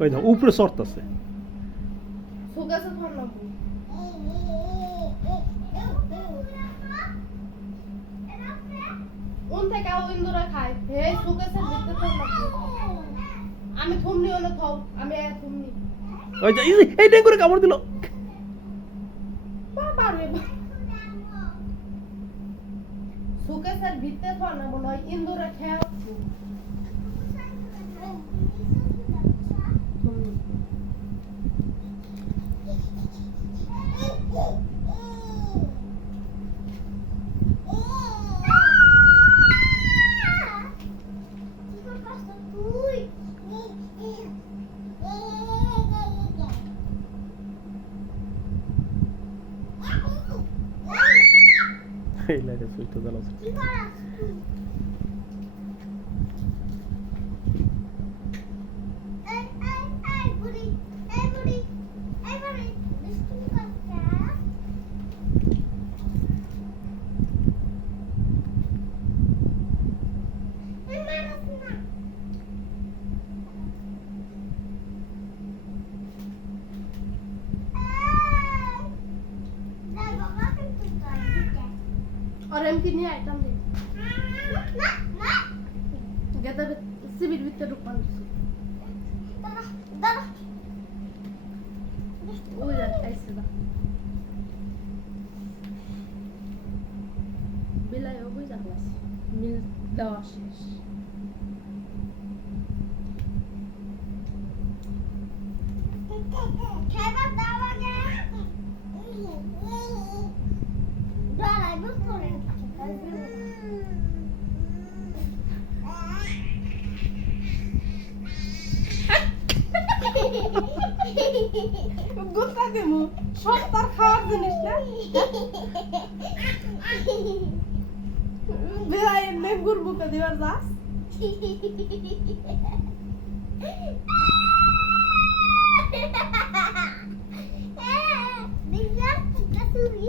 ওই না উপরে চড়তেছে আমি থুমনি হলো থাও আমি থুমনি ওই যে এই টাই করে কামড় দিল বাবা রে সুকেশের ভিতরে তো না বলো ইন্দুরে খেয়ে এই লাইটে সুইচটা জ্বালাচ্ছে और हम कितनी आइटम दे गदा सिबिर भीतर रुपन दादा ओ यार ऐसे दा बिलाय हो गई जागलास मिल दावा शेष खाइबा दावा गे दादा बुक करे গুতা দেমু সব তার খাওয়ার জিনিস না বেলাই এমনি গুরবু কে দিবার যাস দিলা কাসুরি